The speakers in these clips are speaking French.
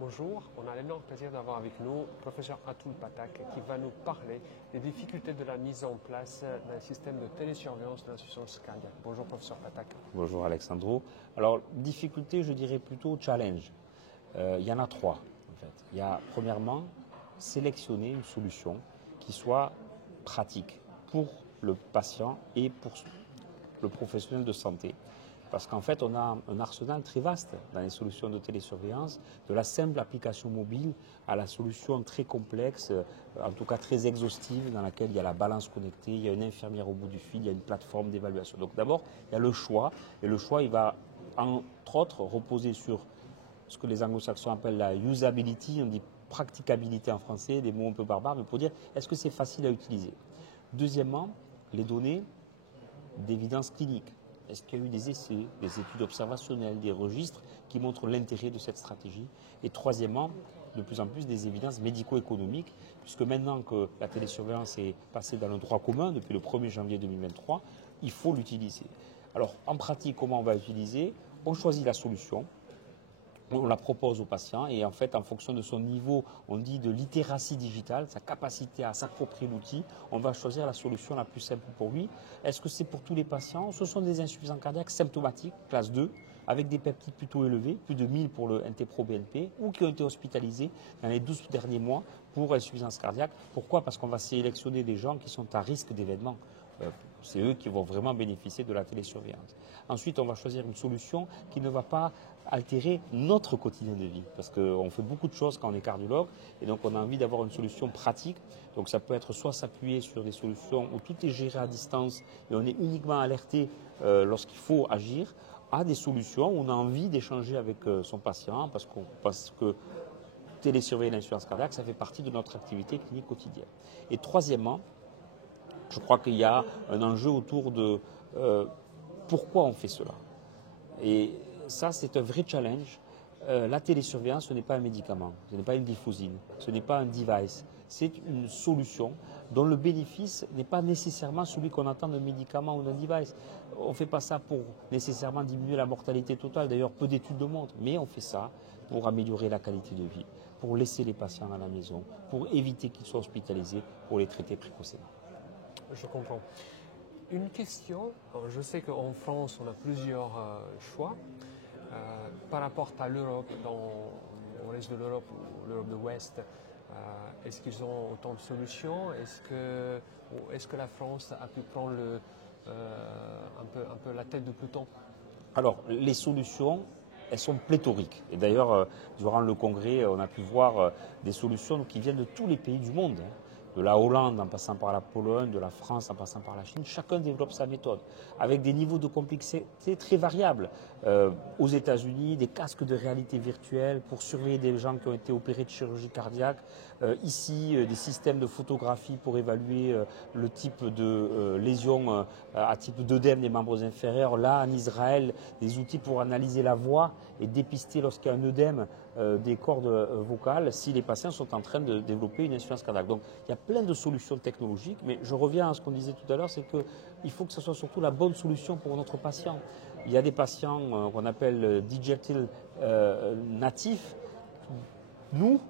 Bonjour, on a l'énorme plaisir d'avoir avec nous le professeur Atul Pathak qui va nous parler des difficultés de la mise en place d'un système de télésurveillance de l'insuffisance cardiaque. Bonjour professeur Pathak. Bonjour Alexandro. Alors, difficulté, je dirais plutôt challenge. Il y en a trois en fait. Il y a premièrement sélectionner une solution qui soit pratique pour le patient et pour le professionnel de santé. Parce qu'en fait, on a un arsenal très vaste dans les solutions de télésurveillance, de la simple application mobile à la solution très complexe, en tout cas très exhaustive, dans laquelle il y a la balance connectée, il y a une infirmière au bout du fil, il y a une plateforme d'évaluation. Donc d'abord, il y a le choix, et le choix, il va entre autres reposer sur ce que les anglo-saxons appellent la usability, on dit practicabilité en français, des mots un peu barbares, mais pour dire est-ce que c'est facile à utiliser. Deuxièmement, les données d'évidence clinique. Est-ce qu'il y a eu des essais, des études observationnelles, des registres qui montrent l'intérêt de cette stratégie? Et troisièmement, de plus en plus des évidences médico-économiques, puisque maintenant que la télésurveillance est passée dans le droit commun depuis le 1er janvier 2023, il faut l'utiliser. Alors en pratique, comment on va l'utiliser? On choisit la solution, on la propose au patient et en fait, en fonction de son niveau, on dit de littératie digitale, sa capacité à s'approprier l'outil, on va choisir la solution la plus simple pour lui. Est-ce que c'est pour tous les patients? Ce sont des insuffisants cardiaques symptomatiques, classe 2, avec des peptides plutôt élevés, plus de 1000 pour le NT-proBNP, ou qui ont été hospitalisés dans les 12 derniers mois pour insuffisance cardiaque. Pourquoi? Parce qu'on va sélectionner des gens qui sont à risque d'événement. C'est eux qui vont vraiment bénéficier de la télésurveillance. Ensuite, on va choisir une solution qui ne va pas altérer notre quotidien de vie. Parce qu'on fait beaucoup de choses quand on est cardiologue et donc on a envie d'avoir une solution pratique. Donc ça peut être soit s'appuyer sur des solutions où tout est géré à distance et on est uniquement alerté lorsqu'il faut agir, à des solutions où on a envie d'échanger avec son patient parce qu'on pense que télésurveiller l'insuffisance cardiaque, ça fait partie de notre activité clinique quotidienne. Et troisièmement, je crois qu'il y a un enjeu autour de pourquoi on fait cela. Et ça, c'est un vrai challenge. La télésurveillance, ce n'est pas un médicament, ce n'est pas une diffusine, ce n'est pas un device. C'est une solution dont le bénéfice n'est pas nécessairement celui qu'on attend d'un médicament ou d'un device. On ne fait pas ça pour nécessairement diminuer la mortalité totale. D'ailleurs, peu d'études le montrent. Mais on fait ça pour améliorer la qualité de vie, pour laisser les patients à la maison, pour éviter qu'ils soient hospitalisés, pour les traiter précocement. Je comprends. Une question, je sais qu'en France on a plusieurs choix par rapport à l'Europe, dans l'Est de l'Europe ou l'Europe de l'Ouest. Est-ce qu'ils ont autant de solutions? Est-ce que la France a pu prendre un peu la tête de Pluton? Alors, les solutions, elles sont pléthoriques. Et d'ailleurs, durant le congrès, on a pu voir des solutions qui viennent de tous les pays du monde, hein. De la Hollande en passant par la Pologne, de la France en passant par la Chine. Chacun développe sa méthode, avec des niveaux de complexité très variables. Aux États-Unis, des casques de réalité virtuelle pour surveiller des gens qui ont été opérés de chirurgie cardiaque. Ici, des systèmes de photographie pour évaluer le type de lésion à type d'œdème des membres inférieurs. Là, en Israël, des outils pour analyser la voix et dépister lorsqu'il y a un œdème des cordes vocales si les patients sont en train de développer une insuffisance cardiaque. Donc, il y a plein de solutions technologiques, mais je reviens à ce qu'on disait tout à l'heure, c'est qu'il faut que ce soit surtout la bonne solution pour notre patient. Il y a des patients qu'on appelle digital natifs. Nous,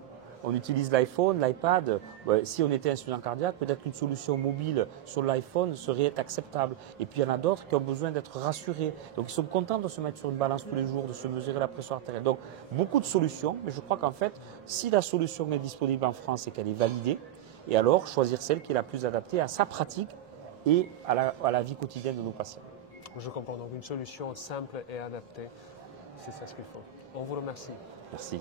on utilise l'iPhone, l'iPad. Si on était insuffisant cardiaque, peut-être qu'une solution mobile sur l'iPhone serait acceptable. Et puis il y en a d'autres qui ont besoin d'être rassurés. Donc ils sont contents de se mettre sur une balance tous les jours, de se mesurer la pression artérielle. Donc beaucoup de solutions, mais je crois qu'en fait, si la solution est disponible en France et qu'elle est validée, et alors choisir celle qui est la plus adaptée à sa pratique et à la vie quotidienne de nos patients. Je comprends, donc une solution simple et adaptée, c'est ça ce qu'il faut. On vous remercie. Merci.